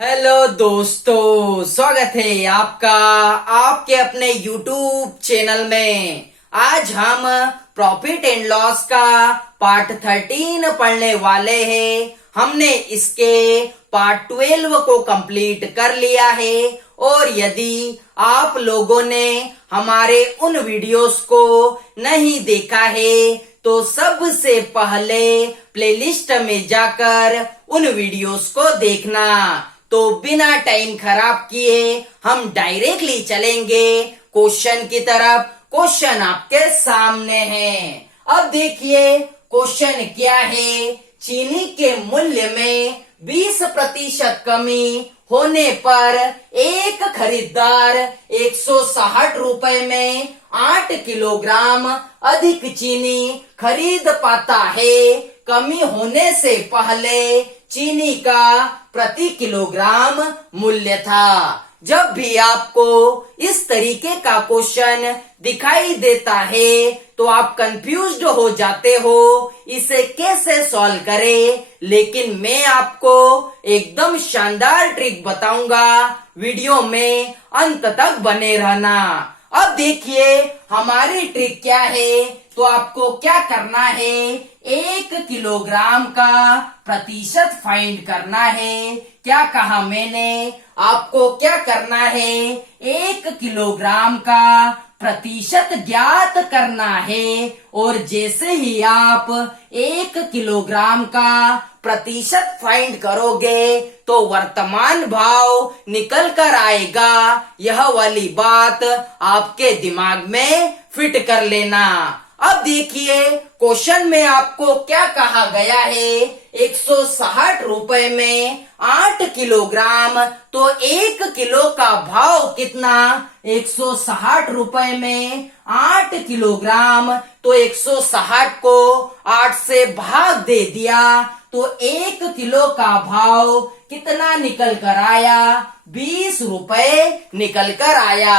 Hello दोस्तों, स्वागत है आपका आपके अपने YouTube चैनल में। आज हम प्रॉफिट एंड लॉस का पार्ट 13 पढ़ने वाले हैं। हमने इसके पार्ट 12 को कंप्लीट कर लिया है और यदि आप लोगों ने हमारे उन वीडियोस को नहीं देखा है तो सबसे पहले प्लेलिस्ट में जाकर उन वीडियोस को देखना। तो बिना टाइम खराब किए हम डायरेक्टली चलेंगे क्वेश्चन की तरफ। क्वेश्चन आपके सामने है। अब देखिए क्वेश्चन क्या है। चीनी के मूल्य में 20% कमी होने पर एक खरीदार 160 रुपए में 8 किलोग्राम अधिक चीनी खरीद पाता है। कमी होने से पहले चीनी का प्रति किलोग्राम मूल्य था। जब भी आपको इस तरीके का क्वेश्चन दिखाई देता है तो आप कंफ्यूज्ड हो जाते हो इसे कैसे सॉल्व करें, लेकिन मैं आपको एकदम शानदार ट्रिक बताऊंगा। वीडियो में अंत तक बने रहना। अब देखिए हमारी ट्रिक क्या है। तो आपको क्या करना है, 1 किलोग्राम का प्रतिशत फाइंड करना है। क्या कहा मैंने, आपको क्या करना है, 1 किलोग्राम का प्रतिशत ज्ञात करना है। और जैसे ही आप 1 किलोग्राम का प्रतिशत फाइंड करोगे तो वर्तमान भाव निकल कर आएगा। यह वाली बात आपके दिमाग में फिट कर लेना। अब देखिए क्वेश्चन में आपको क्या कहा गया है, 160 रुपए में 8 किलोग्राम। तो 1 किलो का भाव कितना, 160 रुपए में 8 किलोग्राम। तो 160 को 8 से भाग दे दिया तो 1 किलो का भाव कितना निकल कर आया, 20 रुपए निकल कर आया।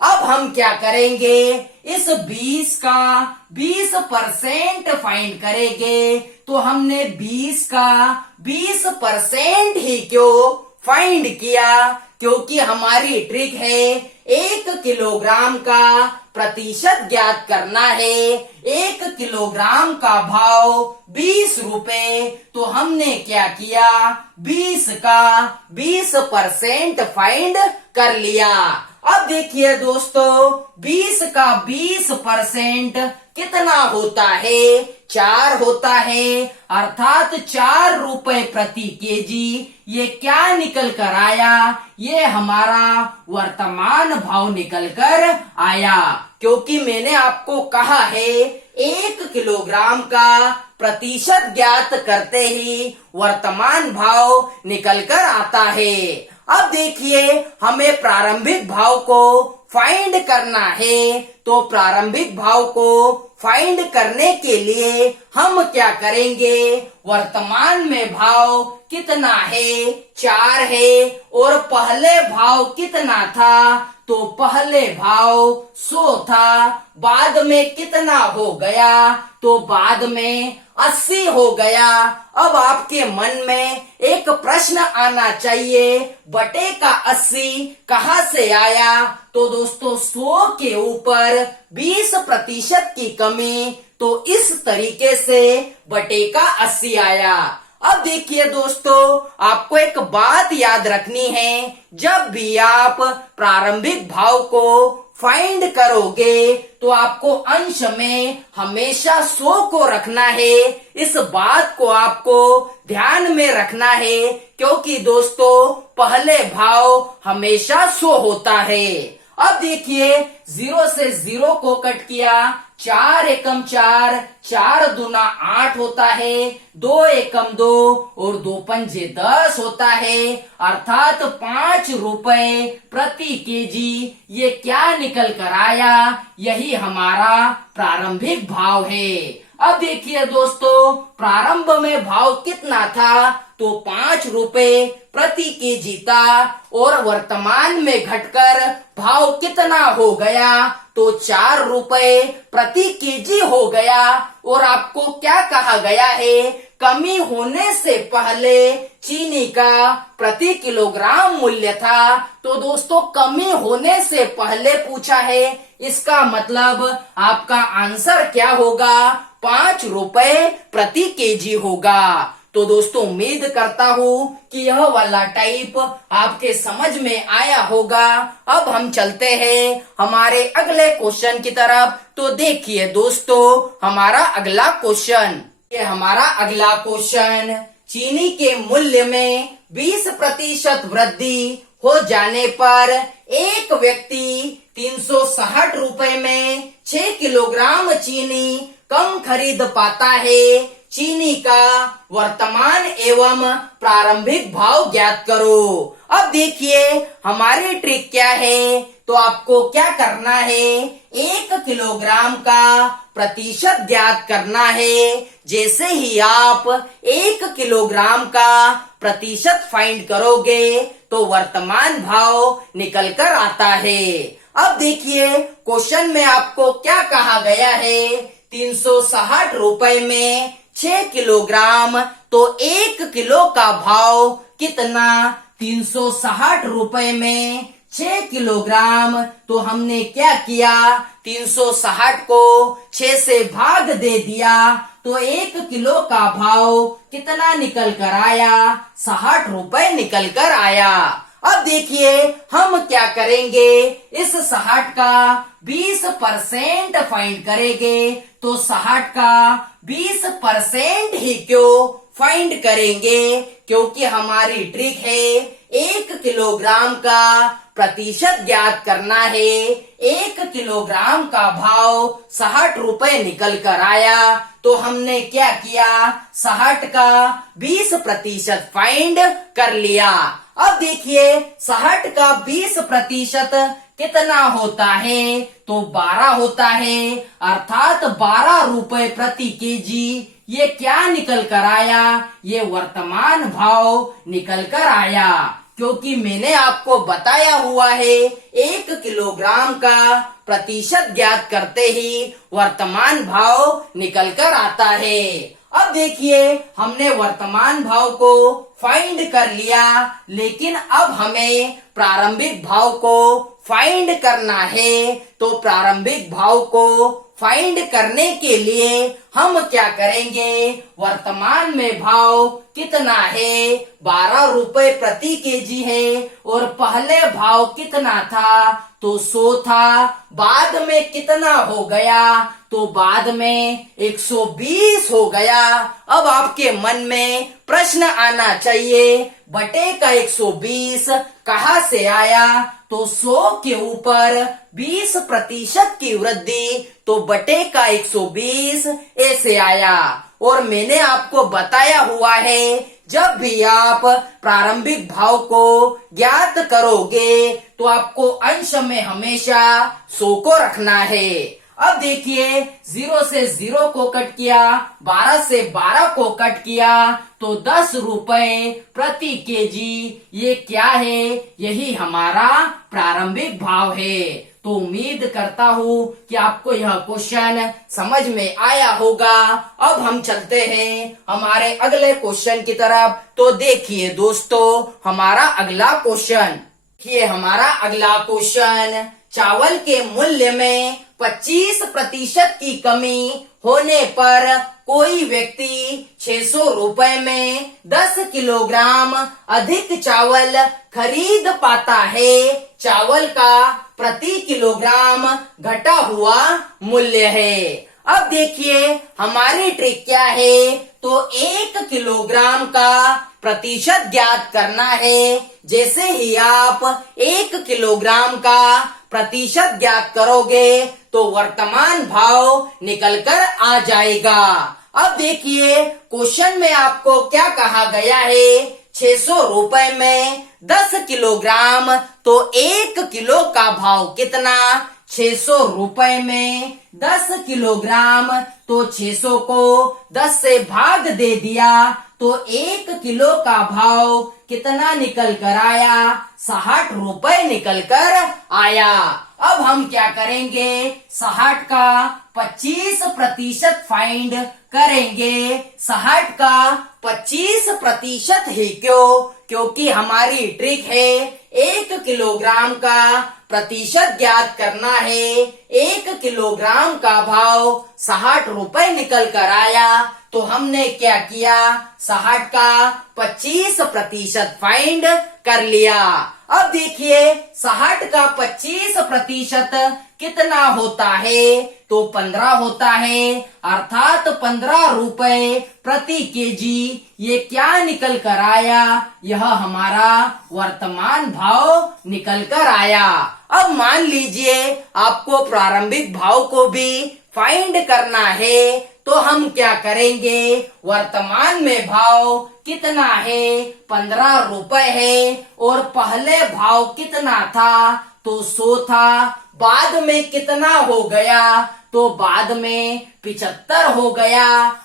अब हम क्या करेंगे, इस 20 का 20% फाइंड करेंगे। तो हमने 20 का 20% ही क्यों फाइंड किया, क्योंकि हमारी ट्रिक है 1 किलोग्राम का प्रतिशत ज्ञात करना है। 1 किलोग्राम का भाव 20 रुपए। तो हमने क्या किया, 20 का 20% फाइंड कर लिया। अब देखिए दोस्तों 20 का 20% कितना होता है, 4 होता है, अर्थात 4 रुपए प्रति केजी। ये क्या निकल कर आया, ये हमारा वर्तमान भाव निकल कर आया। क्योंकि मैंने आपको कहा है 1 किलोग्राम का प्रतिशत ज्ञात करते ही वर्तमान भाव निकल कर आता है। अब देखिए हमें प्रारंभिक भाव को फाइंड करना है। तो प्रारंभिक भाव को फाइंड करने के लिए हम क्या करेंगे, वर्तमान में भाव कितना है, 4 है। और पहले भाव कितना था, तो पहले भाव 100 था। बाद में कितना हो गया, तो बाद में 80 हो गया। अब आपके मन में एक प्रश्न आना चाहिए, बटे का 80 कहाँ से आया। तो दोस्तों 100 के ऊपर 20% की कमी, तो इस तरीके से बटे का 80 आया। अब देखिए दोस्तों आपको एक बात याद रखनी है, जब भी आप प्रारंभिक भाव को फाइंड करोगे तो आपको अंश में हमेशा 100 को रखना है। इस बात को आपको ध्यान में रखना है, क्योंकि दोस्तों पहले भाव हमेशा 100 होता है। अब देखिए 0 से 0 को कट किया, 4 एकम 4, 4 दूना 8 होता है, 2 एकम 2 और 2 पंजे 10 होता है, अर्थात 5 रुपए प्रति केजी। ये क्या निकल कर आया, यही हमारा प्रारंभिक भाव है। अब देखिए दोस्तों प्रारंभ में भाव कितना था, तो 5 रुपए प्रति केजी था। और वर्तमान में घटकर भाव कितना हो गया, तो 4 रुपए प्रति केजी हो गया। और आपको क्या कहा गया है, कमी होने से पहले चीनी का प्रति किलोग्राम मूल्य था। तो दोस्तों कमी होने से पहले पूछा है, इसका मतलब आपका आंसर क्या होगा? 5 रुपए प्रति केजी होगा। तो दोस्तों उम्मीद करता हूँ कि यह वाला टाइप आपके समझ में आया होगा। अब हम चलते हैं हमारे अगले क्वेश्चन की तरफ। तो देखिए दोस्तों हमारा अगला क्वेश्चन, ये हमारा अगला क्वेश्चन, चीनी के मूल्य में 20% वृद्धि हो जाने पर एक व्यक्ति 360 रुपए में 6 किलोग्राम चीनी कम खरीद पाता है। चीनी का वर्तमान एवं प्रारंभिक भाव ज्ञात करो। अब देखिए हमारी ट्रिक क्या है। तो आपको क्या करना है, 1 किलोग्राम का प्रतिशत ज्ञात करना है। जैसे ही आप 1 किलोग्राम का प्रतिशत फाइंड करोगे तो वर्तमान भाव निकल कर आता है। अब देखिए क्वेश्चन में आपको क्या कहा गया है, 360 रुपए में 6 किलोग्राम, तो 1 किलो का भाव कितना? 360 रुपए में 6 किलोग्राम। तो हमने क्या किया, 360 को 6 से भाग दे दिया, तो 1 किलो का भाव कितना निकल कर आया? 60 रुपए निकल कर आया। अब देखिए हम क्या करेंगे, इस 60 का 20% फाइंड करेंगे। तो 60 का 20% ही क्यों फाइंड करेंगे, क्योंकि हमारी ट्रिक है 1 किलोग्राम का प्रतिशत ज्ञात करना है। 1 किलोग्राम का भाव 60 रुपए निकल कर आया। तो हमने क्या किया, 60 का 20% फाइंड कर लिया। अब देखिए 60 का 20% कितना होता है? तो 12 होता है, अर्थात 12 रुपए प्रति केजी। ये क्या निकल कर आया? ये वर्तमान भाव निकल कर आया, क्योंकि मैंने आपको बताया हुआ है 1 किलोग्राम का प्रतिशत ज्ञात करते ही वर्तमान भाव निकल कर आता है। अब देखिए हमने वर्तमान भाव को फाइंड कर लिया, लेकिन अब हमें प्रारंभिक भाव को फाइंड करना है। तो प्रारंभिक भाव को फाइंड करने के लिए हम क्या करेंगे, वर्तमान में भाव कितना है? 12 रुपए प्रति केजी है, और पहले भाव कितना था? तो 100 था। बाद में कितना हो गया? तो बाद में 120 हो गया। अब आपके मन में प्रश्न आना चाहिए, बटे का 120 कहाँ से आया? तो 100 के ऊपर 20% की वृद्धि, तो बटे का 120 ऐसे आया। और मैंने आपको बताया हुआ है, जब भी आप प्रारंभिक भाव को ज्ञात करोगे तो आपको अंश में हमेशा 100 को रखना है। अब देखिए 0 से 0 को कट किया, 12 से 12 को कट किया, तो 10 रुपए प्रति केजी। ये क्या है? यही हमारा प्रारंभिक भाव है। तो उम्मीद करता हूँ कि आपको यह क्वेश्चन समझ में आया होगा। अब हम चलते हैं हमारे अगले क्वेश्चन की तरफ। तो देखिए दोस्तों हमारा अगला क्वेश्चन, देखिए हमारा अगला क्वेश्चन, चावल के मूल्य में 25% की कमी होने पर कोई व्यक्ति 600 रुपए में 10 किलोग्राम अधिक चावल खरीद पाता है। चावल का प्रति किलोग्राम घटा हुआ मूल्य है। अब देखिए हमारी ट्रिक क्या है, तो 1 किलोग्राम का प्रतिशत ज्ञात करना है। जैसे ही आप 1 किलोग्राम का प्रतिशत ज्ञात करोगे तो वर्तमान भाव निकलकर आ जाएगा। अब देखिए क्वेश्चन में आपको क्या कहा गया है, 600 रुपए में 10 किलोग्राम, तो 1 किलो का भाव कितना? 600 रुपए में 10 किलोग्राम, तो 600 को 10 से भाग दे दिया तो 1 किलो का भाव कितना निकल कर आया? 60 रुपए निकल कर आया। अब हम क्या करेंगे? 60 का 25% फाइंड करेंगे। 60 का 25% ही क्यों? क्योंकि हमारी ट्रिक है 1 किलोग्राम का प्रतिशत ज्ञात करना है। 1 किलोग्राम का भाव 60 रुपए निकल कर आया, तो हमने क्या किया? 60 का 25% फाइंड कर लिया। अब देखिए 60 का 25% कितना होता है? तो 15 होता है, अर्थात 15 रुपए प्रति केजी। ये क्या निकल कर आया? यह हमारा वर्तमान भाव निकल कर आया। अब मान लीजिए आपको प्रारंभिक भाव को भी फाइंड करना है, तो हम क्या करेंगे? वर्तमान में भाव कितना है? 15 रुपए है, और पहले भाव कितना था? तो 100 था। बाद में कितना हो गया? तो बाद में 75 हो गया।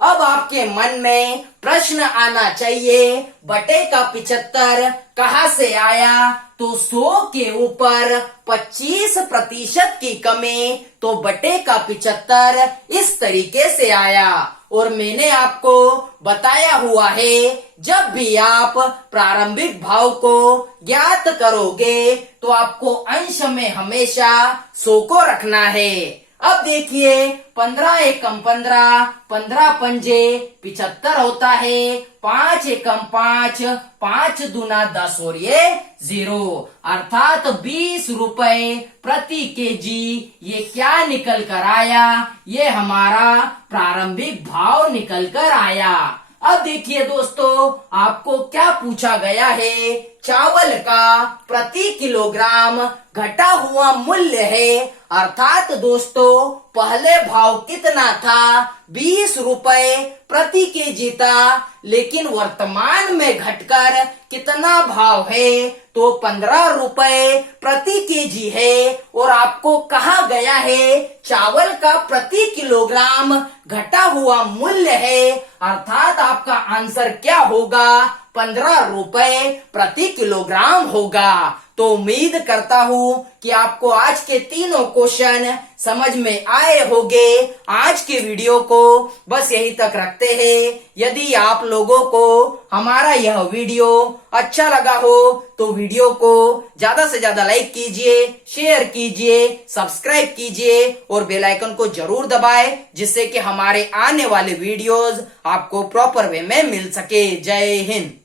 अब आपके मन में प्रश्न आना चाहिए, बटे का 75 कहाँ से आया? तो 100 के ऊपर 25% की कमी, तो बटे का 75 इस तरीके से आया। और मैंने आपको बताया हुआ है, जब भी आप प्रारंभिक भाव को ज्ञात करोगे तो आपको अंश में हमेशा 100 को रखना है। अब देखिए 15 एकम 15, 15 पंजे 75 होता है। 5 एकम 5, 5 दूना 10 और ये 0, अर्थात 20 रुपए प्रति केजी। ये क्या निकल कर आया? ये हमारा प्रारंभिक भाव निकल कर आया। अब देखिए दोस्तों, आपको क्या पूछा गया है? चावल का प्रति किलोग्राम घटा हुआ मूल्य है, अर्थात दोस्तों पहले भाव कितना था? 20 रुपए प्रति केजी था, लेकिन वर्तमान में घटकर कितना भाव है? तो 15 रुपए प्रति केजी है। और आपको कहा गया है चावल का प्रति किलोग्राम घटा हुआ मूल्य है, अर्थात आपका आंसर क्या होगा? 15 रुपए प्रति किलोग्राम होगा। तो उम्मीद करता हूँ कि आपको आज के तीनों क्वेश्चन समझ में आए होंगे। आज के वीडियो को बस यही तक रखते हैं। यदि आप लोगों को हमारा यह वीडियो अच्छा लगा हो तो वीडियो को ज्यादा से ज्यादा लाइक कीजिए, शेयर कीजिए, सब्सक्राइब कीजिए और बेल आइकन को जरूर दबाएं, जिससे कि हमारे आने वाले वीडियोस आपको प्रॉपर वे में मिल सके। जय हिंद।